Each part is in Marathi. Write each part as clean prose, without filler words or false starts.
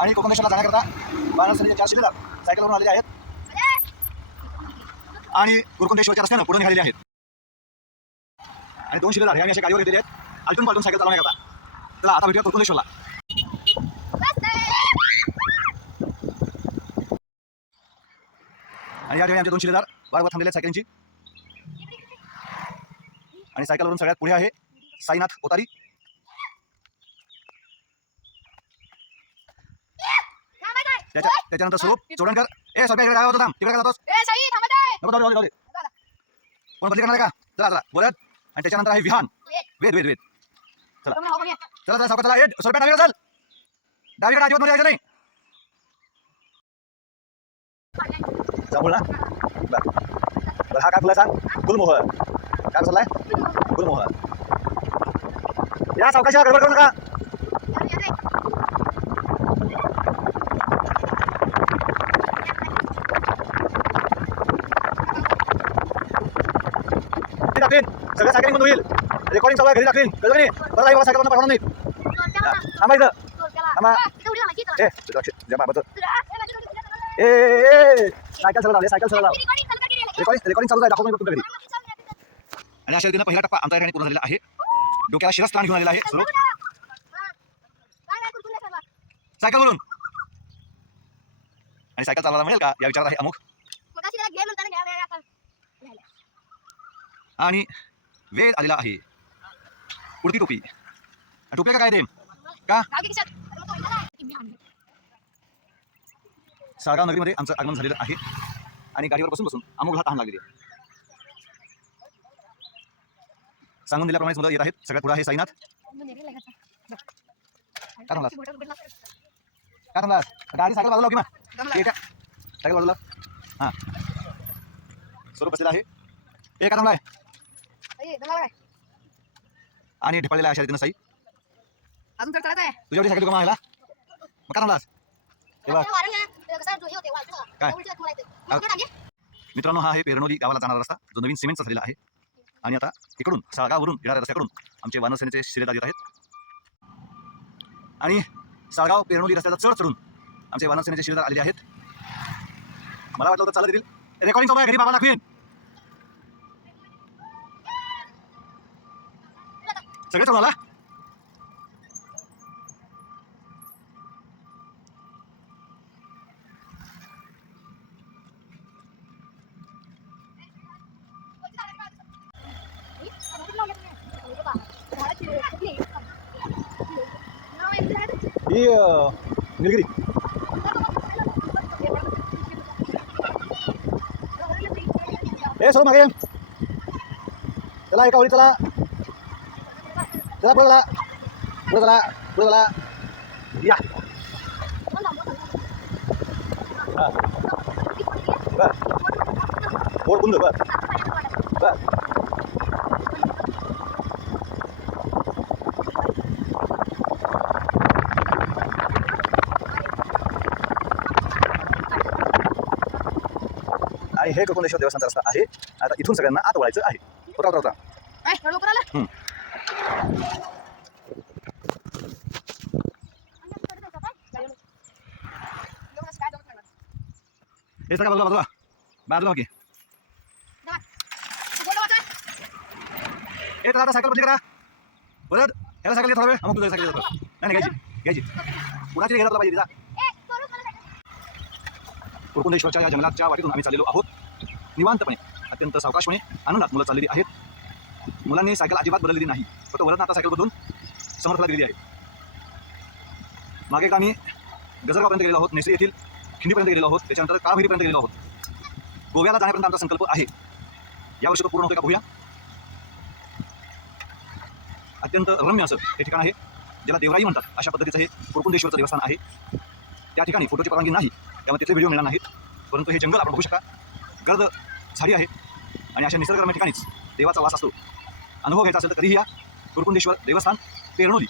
आणि कोकणेश्वरला जाण्याकरता वाराणसीचे 4 शिलेदार सायकलवरून आलेले आहेत आणि गुरुकुंडेश्वरच्या रस्त्यानं पुढे निघालेले आहेत. आणि 2 शिलेदार हे आम्ही अशा गाडीवर घेतलेले आहेत आलटून पालटून सायकल चालवण्याकरता. चला आता भेटूया गुरुकुंडेश्वरला. आणि या ठिकाणी आमचे 2 शिलेदार वारंवार थांबलेले आहेत सायकलींची. आणि सायकलवरून सगळ्यात पुढे आहे साईनाथ ओतारी. त्याच्यानंतर स्वरूप चोडणकर. ए सध्या इकडे काय होतं थांब, तिकडे काय जातोस? नको जाऊ दे. कोण बदली करणार आहे का? चला चला बोलत. आणि त्याच्यानंतर आहे विहान. वेद वेद वेद. चला चला चला सावकाश चला. ए सोप्या डावीकडे चल. डावीकडे अजिबात मध्ये यायचं नाही. बोल ना. बरं हा काय फुला सांग? गुलमोहर. काय चाललाय? गुलमोहर. या सावकाश गडबड करू नका. सगळं सायकलिंग बंद होईल. रेकॉर्डिंग चालू आहे. घरी टाकलीन कळलं नाही. बरं आई बाबा सायकल पाठवणार नाही. थांबायचं. थांबा. ए ज्या बाबाचं ए सायकल सरळ लावले. सायकल सरळ लाव. रेकॉर्डिंग चालू आहे. दाखवतो मी तुमच्या घरी. आणि अशा रीतीने पहिला टप्पा आमच्या ठिकाणी पूर्ण झालेला आहे. डोक्याला शिरस्त्राण घेऊन आलेला आहे स्वरूप सायकल बोलून. आणि सायकल चालवायला मिळेल का या विचारात आहे अमुक. आणि वेद आलेला आहे. उडती टोपी. टोपी का काय देम का? साळगाव नगरीमध्ये आमचं आगमन झालेलं आहे. आणि गाडीवर बसून बसून अमुक तहान लागलेली आहे. सांगून दिल्याप्रमाणेच मुलं येत आहेत. सगळ्यात पुढे आहे साईनाथ. का थांबलास? का थांबलास? गाडी सायकल बाजूला की मग ठीक आहे. सायकल बाजूला. हां स्वरूप बसलेला आहे. ए का थांबलाय? आणि ढेपाळलेला अशा रीतीनं साई. अजून तर चालत आहे. तुझ्यावरती सायकल दुकान आहे मग का थांबलास? तेव्हा काय मित्रांनो हा आहे पेरणोली गावाला जाणारा रस्ता जो नवीन सिमेंटचा झालेला आहे. आणि आता इकडून साळगाववरून येणाऱ्या रस्त्याकडून आमचे वानरसेनेचे शिलेदार येत आहेत. आणि साळगाव पेरणोली रस्त्याचा चढ चढून आमचे वानरसेनेचे शिलेदार आलेले आहेत. मला वाटलं होतं चालत येतील. रेकॉर्डिंग चालू आहे. घरी बाबा दाखवीन. सगळे चालू आला. ही निलगिरी. ए सोड मागे. चला एका ओळी चला. चला पुढे चला. पुढे चला. पुढे चला. या हां बर बोर बुंद बर बर. आणि हे कोकणेश्वर देवस्थानचा रस्ता आहे. आता इथून सगळ्यांना आत वळायचं आहे. होता हे सगळं बाजूला बाजूला की ए चला आता सायकल बदली करा. परत याला सायकल घेत हवे. अमुक तुझ्या सायकल घेत नाही घ्यायची कुणाची घ्यायला पाहिजे तिचा. कोकणेश्वरच्या या जंगलाच्या वाटेतून आम्ही चाललेलो आहोत. निवांतपणे अत्यंत सावकाशपणे आनंदात मुलं चाललेली आहेत. मुलांनी सायकल अजिबात बदललेली नाही. फक्त वरनं आता सायकल बदलून समर्थला दिलेली आहे. मागे एकदा आम्ही गजरगावपर्यंत गेलेलो आहोत. नेसरी येथील खिंडीपर्यंत गेलेलो आहोत. त्याच्यानंतर काळभैरीपर्यंत गेलेलो आहोत. गोव्याला जाण्यापर्यंत आमचा संकल्प आहे. यावर्षी तो पूर्ण होतो का पाहूया. अत्यंत रम्य असं हे ठिकाण आहे. ज्याला देवराई म्हणतात अशा पद्धतीचं हे कोकणेश्वरचं देवस्थान आहे. त्या ठिकाणी फोटोची परवानगी नाही. त्यामुळे तिथले व्हिडिओ मिळणार नाहीत. परंतु हे जंगल आपण बघू शकता. गर्द झाडी आहे. आणि अशा निसर्गरम्य ठिकाणीच देवाचा वास असतो. अनुभव घ्यायचा असेल तर कधीही या कोकणेश्वर देवस्थान पेरणोली.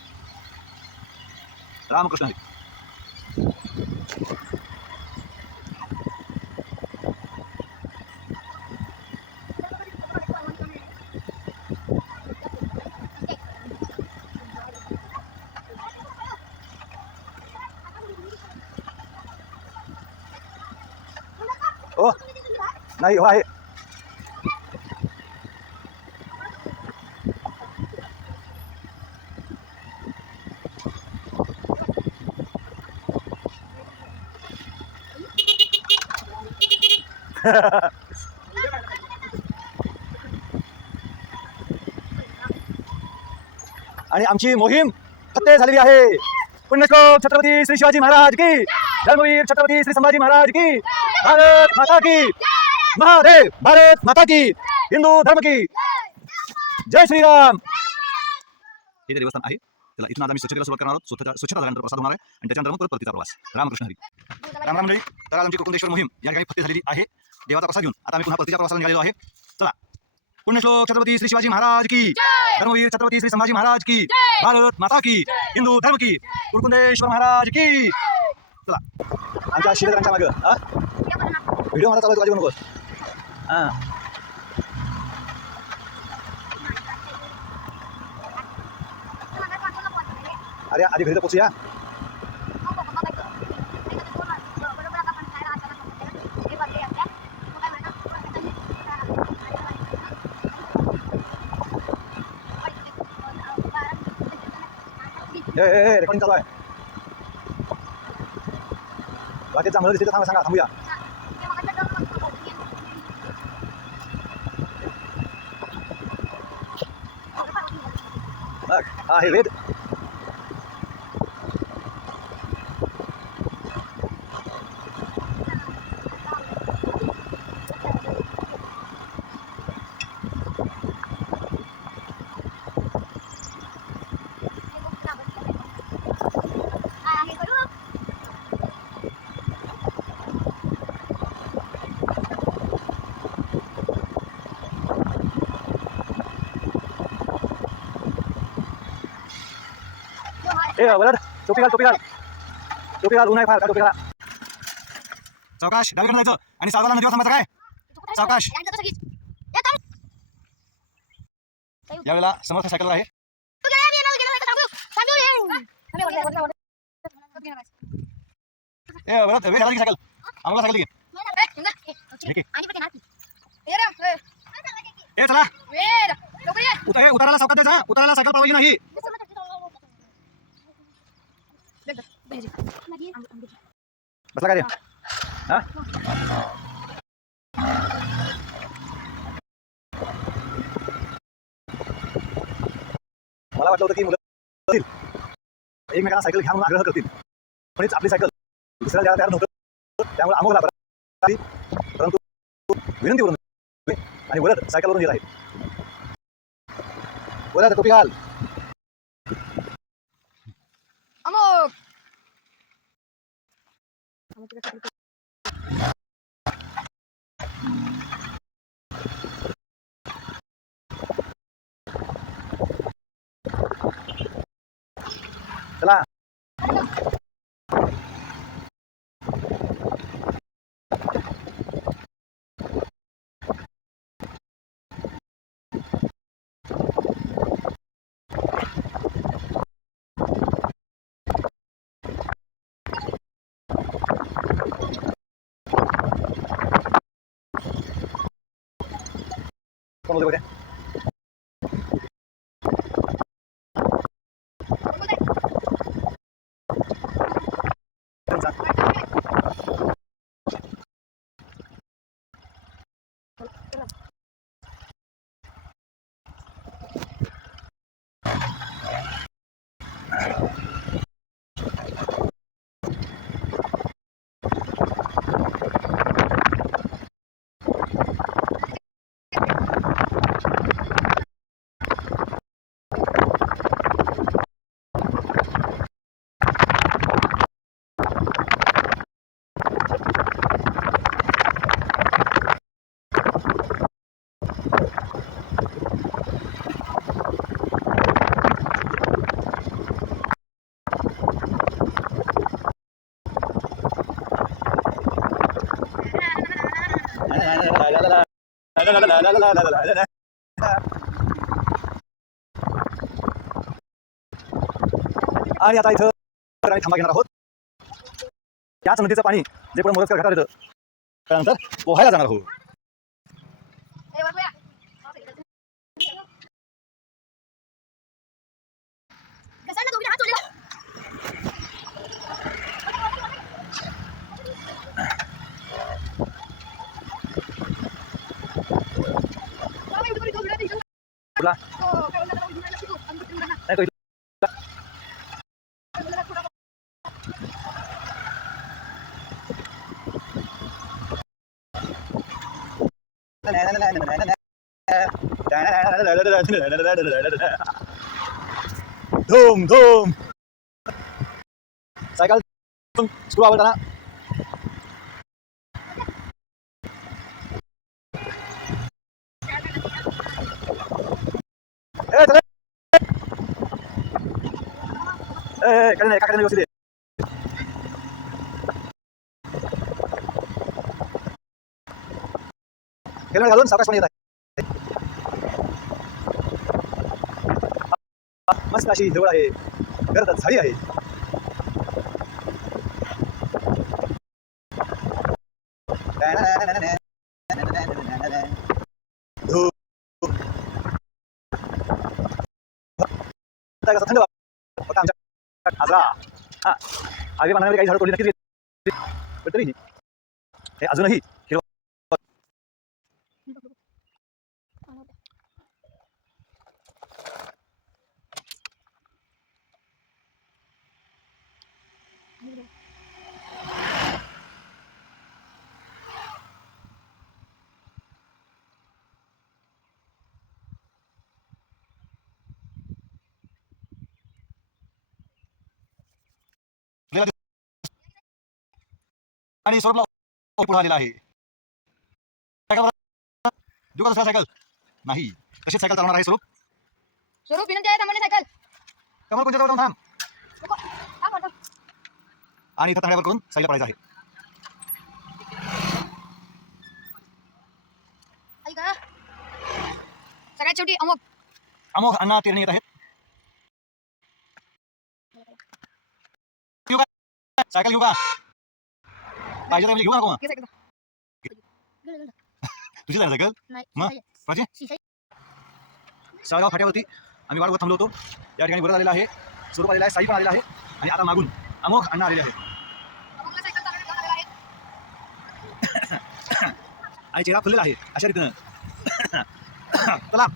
रामकृष्ण हरी. हो नाही हो आहे. आणि आमची मोहीम फत्ते झालेली आहे. पुण्यश्लोक छत्रपती श्री शिवाजी महाराज की, धर्मवीर छत्रपती श्री संभाजी महाराज की, भारत माता की, महादेव भारत माता की, हिंदू धर्म की जय श्रीराम. हे देवस्थान आहे. त्याला इथून आता आम्ही स्वच्छतेला सुरुवात करणार आहोत. स्वच्छता झाल्यानंतर प्रसाद होणार आहे आणि त्याच्यानंतर मग परत परतीचा प्रवास. रामकृष्ण हरी. राम राम मंडळी. तर आज आमची कुकुंदेश्वर मोहीम या ठिकाणी फत्ते झालेली आहे. देवाचा प्रसाद घेऊन आता आम्ही पुन्हा परतीच्या प्रवासाला निघालेलो आहे. चला. पुण्यश्लोक छत्रपती श्री शिवाजी महाराज की, धर्मवीर छत्रपती श्री संभाजी महाराज की, भारत माता की, हिंदू धर्म की, कुकुंदेश्वर महाराज की. चला आमच्या शिलेकरांच्या मागं व्हिडिओ मला चालू आहे, नको हां. अरे आधी घरी तर पोचूया. रेकॉर्डिंग चालू आहे. बाकीचं चांगलं दिसतं थांबा, सांगा थांबूया. बघ हा आहे वेद. वलड टोपी घाल, टोपी घाल, टोपी घाल. ऊन आहे फार का? टोपी घाला. सावकाश डावीकडे जायचं आणि सावकाश नदीवर थांबायचं. काय सावकाश. यावेळेला समर्थ सायकलवर आहे. वलड वे घाला की सायकल. आम्हाला सायकल घे. चला उतारायला सावकाश द्यायचा. उतारायला सायकल पावायची नाही. बसला का रे? हा मला वाटलं होतं की मुलं एकमेकांना सायकल घ्या म्हणून आग्रह करतील, पण आपली सायकल दुसऱ्याला द्यायला तयार नव्हतं. त्यामुळे आम्हाला परंतु विनंतीवरून आणि वरद सायकलवरून येत आहे. वरद टोपी घाल. चला कोण बोलते? आणि आता इथं थांबा घेणार आहोत. त्याच नदीचं पाणी जे पण मोरजकर घाटावर येतं त्यानंतर पोहायला जाणार आहोत. ए, वर बघा. घसरला दोघींना हात जोडले. बाबा, एवढी बरी दोघींना टेन्शन. तुला हो, काय बोलला आता, उडून राहिला शिकू. आणि तो उडून राहिला. नाही तो उडून राहिला थोडा. धूम धूम सायकल स्क्रू आवडताना काका व्यवस्थित ये. हेल्मेट घालून सावकाशपणे येत आहे. मस्त अशी जवळ आहे, घरात झाडी आहे. धूम. आता कसं थंड वाटतं. फक्त आमच्या आजरा हा आगे मानामध्ये काही झाडं तोडली नक्कीच, पण तरीही हे अजूनही हिरवं. आणि स्वरूपला पुढे आलेला आहे. देऊ का सायकल? नाही, तशीच सायकल चालवणार आहे स्वरूप. स्वरूप विनंती आहे, थांबवणे सायकल. कमल कोणत्या जवळ थांब. नको. थांब, थांब. आणि इथं तांड्यावर करून साईडला पडायचं आहे. ऐका, सगळ्यात शेवटी अमोक. अमोघ अण्णा तिरणी येत आहेत. घेऊ का सायकल? घेऊ का? पाहिजे तर घेऊ नको मग. घे सायकल. तुझी जाणार सायकल नाही, मग शिसाई. माझी. शिसाई. साळगाव फाट्यावरती आम्ही वाढवत थांबलो होतो. या ठिकाणी बरं आलेला आहे, स्वरूप आलेला आहे, साई पण आलेला आहे आणि आता मागून अमोघ अण्णा आलेले आहेत. अमोकला सायकल चालवायला लागलेला आहे. आणि चेहरा फुललेला आहे अशा रीतीनं. चला